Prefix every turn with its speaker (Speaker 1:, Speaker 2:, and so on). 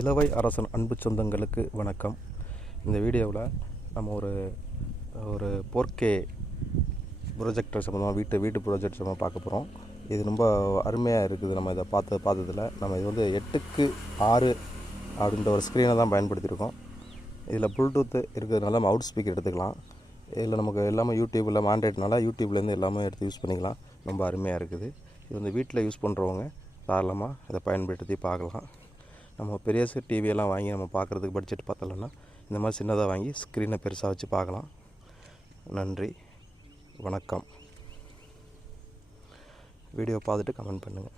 Speaker 1: இளவை அரசன் அன்பு சொந்தங்களுக்கு வணக்கம். இந்த வீடியோவில் நம்ம ஒரு ஒரு போர்க்கே ப்ரொஜெக்டர் சம்மந்தமாக வீட்டு வீட்டு ப்ரொஜெக்ட் சம்மந்தமாக பார்க்க போகிறோம் இது ரொம்ப அருமையாக இருக்குது. நம்ம இதை பார்த்து பார்த்ததில் நம்ம இது வந்து எட்டுக்கு ஆறு அப்படின்ற ஒரு ஸ்க்ரீனை தான் பயன்படுத்தியிருக்கோம். இதில் ப்ளூடூத் இருக்கிறதுனால நம்ம அவுட் ஸ்பீக்கர் எடுத்துக்கலாம். இதில் நமக்கு எல்லாமே யூடியூப்பில் இல்லாமல் ஆண்ட்ராய்ட்னால யூடியூப்லேருந்து எல்லாமே எடுத்து யூஸ் பண்ணிக்கலாம். ரொம்ப அருமையாக இருக்குது. இது வந்து வீட்டில் யூஸ் பண்ணுறவங்க தாராளமாக இதை பயன்படுத்தி பார்க்கலாம். நம்ம பெரிய டிவியெல்லாம் வாங்கி நம்ம பார்க்குறதுக்கு பட்ஜெட் பார்த்தலன்னா இந்த மாதிரி சின்னதாக வாங்கி ஸ்க்ரீனை பெருசாக வச்சு பார்க்கலாம். நன்றி. வணக்கம். வீடியோ பார்த்துட்டு கமெண்ட் பண்ணுங்கள்